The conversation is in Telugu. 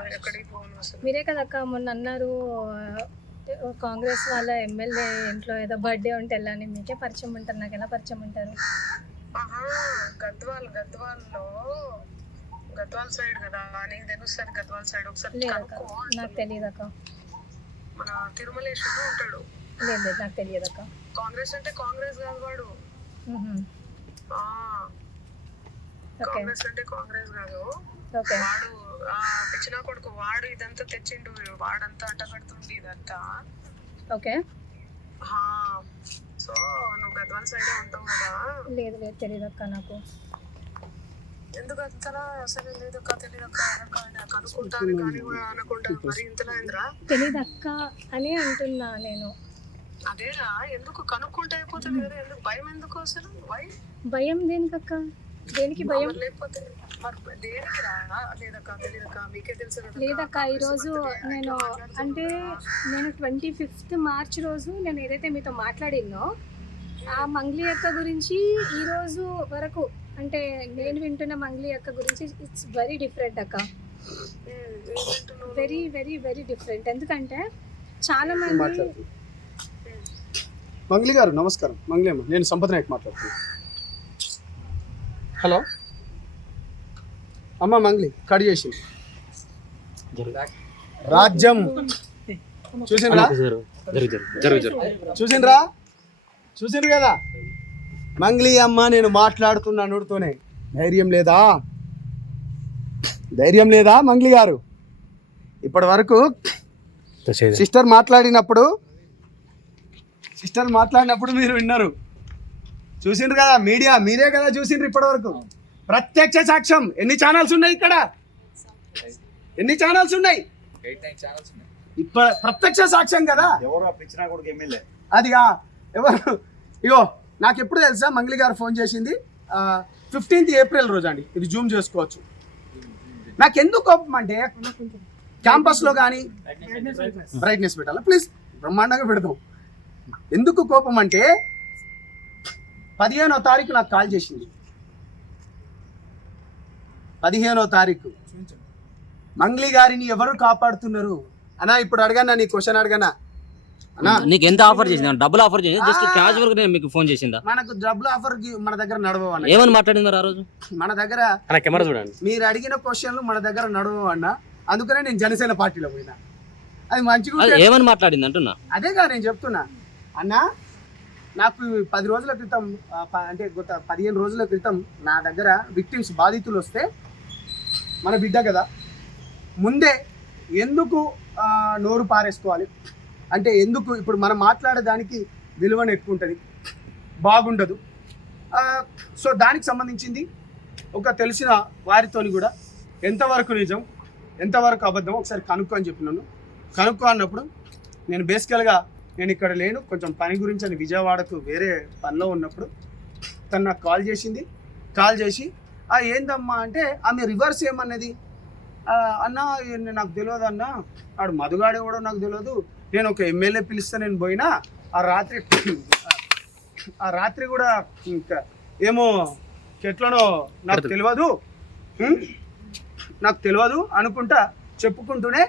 కదా, ఎక్కడికి పోను అసలు. మీరే కదక్క మొన్న అన్నారు కాంగ్రెస్ వాళ్ళ ఎమ్మెల్యే ఇంట్లో ఏదో బర్త్డే ఉంటే వెళ్ళాలని. మీకే పరిచయం ఉంటారు, నాకు ఎలా పరిచయం ఉంటారు? గద్వాల్ సైడ్ కదా, నీకు తెలుస్తుంది గద్వాల్ సైడ్. ఒకసారి లేదక్క, నాకు తెలియదక్క. మన తిరుమలేశ్వరుడు ఉంటాడు. లేదు నాకు తెలియదక్క. కాంగ్రెస్ అంటే కాంగ్రెస్ కాదు వాడు. కాంగ్రెస్ అంటే కాంగ్రెస్ కాదు వాడు. పిచ్చిన కొడుకు వాడు. ఇదంతా తెచ్చిండు వాడంతా, అంటగడుతుండి ఇదంతా. ఓకే. సో నువ్వు గద్వాల్ సైడే ఉంటావు కదా? లేదు లేదు తెలియదక్క నాకు. ఎందుకు అంతలా అసలు లేదక్క, తెలియదక్క కనుక్కుంటాను కానీ కూడా అనకుండా మరి ఇంతలా ఏంద్రా? తెలియదక్క అని అంటున్నా నేను. అదేరా, ఎందుకు కనుక్కుంటే అయిపోతుంది కదా, ఎందుకు భయం? ఎందుకు అసలు భయం దేనికక్క? దేనికి భయం? లేకపోతే దేనికి రా? లేదక్క తెలియదక్క, మీకే తెలుసు కదా. లేదక్క, ఈరోజు నేను 25th మార్చ్ రోజు నేను ఏదైతే మీతో మాట్లాడినో ఆ మంగ్లీ అక్క గురించి ఈ రోజు వరకు, అంటే నేను వింటున్న మంగ్లీ అక్క గురించి ఇట్స్ వెరీ డిఫరెంట్ అక్క. Very very very different. ఎందుకంటే చాలా మంది. మంగ్లీ గారు నమస్కారం. మంగ్లీ అమ్మ, నేను సంపత్ నాయక్ మాట్లాడుతున్నాను. హలో అమ్మ, మంగ్లీ కట్ చేసింది. రాజ్యం చూసిండ్రా? చూసిండ్రు కదా మంగ్లీ అమ్మ, నేను మాట్లాడుతున్నానుతోనే ధైర్యం లేదా? ధైర్యం లేదా మంగ్లీ గారు? ఇప్పటి వరకు సిస్టర్ మాట్లాడినప్పుడు మీరు విన్నారు, చూసిండ్రు కదా. మీడియా మీరే కదా చూసిండ్రు ఇప్పటి వరకు. ప్రత్యక్ష సాక్ష్యం. ఎన్ని ఛానల్స్ ఉన్నాయి ఇక్కడ? ఎన్ని ఛానల్స్ ఉన్నాయి? ఇప్పుడు ప్రత్యక్ష సాక్ష్యం కదా. అదిగా ఎవరు? ఇగో నాకు ఎప్పుడు తెలుసా మంగ్లీ గారు ఫోన్ చేసింది 15th ఏప్రిల్ రోజు అండి. ఇది జూమ్ చేసుకోవచ్చు. నాకు ఎందుకు కోపం అంటే, క్యాంపస్లో కానీ బ్రైట్నెస్ పెట్టాలా ప్లీజ్, బ్రహ్మాండంగా పెడతాం. ఎందుకు కోపం అంటే 15వ తారీఖు నాకు కాల్ చేసింది. 15వ తారీఖు మంగ్లీ గారిని ఎవరు కాపాడుతున్నారు అన్నా? ఇప్పుడు అడగనా, నీ క్వశ్చన్ అడగనా అన్నా? నీకు ఎంత ఆఫర్ చేసింది? డబ్బులు ఆఫర్ చేసి జస్ట్ క్యాజువల్ గా నేను మీకు ఫోన్ చేసిందా? మనకు డబ్బులు ఆఫర్ మన దగ్గర నడవవు అన్న. ఏమని మాట్లాడినారు ఆ రోజు? మన దగ్గర కెమెరా చూడండి, మీరు అడిగిన క్వశ్చన్లు మన దగ్గర నడవవు అన్న. అందుకనే నేను జనసేన పార్టీలో పోయినా. అది మంచిగా ఏమని మాట్లాడింది అంటున్నా. అదేగా నేను చెప్తున్నా అన్నా. నాకు 10 రోజుల క్రితం, అంటే గత 15 రోజుల క్రితం నా దగ్గర విక్టిమ్స్, బాధితులు వస్తే, మన బిడ్డ కదా, ముందే ఎందుకు నోరు పారేసుకోవాలి అంటే, ఎందుకు ఇప్పుడు మనం మాట్లాడేదానికి విలువను ఎక్కువ ఉంటుంది, బాగుండదు. సో దానికి సంబంధించింది ఒక తెలిసిన వారితోని కూడా ఎంతవరకు నిజం ఎంతవరకు అబద్ధం ఒకసారి కనుక్కో అని చెప్పినాను. కనుక్కో అన్నప్పుడు నేను బేసికల్గా నేను ఇక్కడ లేను, కొంచెం పని గురించి అని విజయవాడకు వేరే పనిలో ఉన్నప్పుడు తను నాకు కాల్ చేసింది. కాల్ చేసి ఏందమ్మా అంటే, ఆమె రివర్స్ ఏమన్నది, అన్న నాకు తెలియదు అన్న, ఆడు మధుగాడు ఎవడో నాకు తెలియదు, నేను ఒక ఎమ్మెల్యే పిలిస్తే నేను పోయినా, ఆ రాత్రి కూడా ఇంకా ఏమో ఎట్లనో నాకు తెలియదు అనుకుంటా చెప్పుకుంటూనే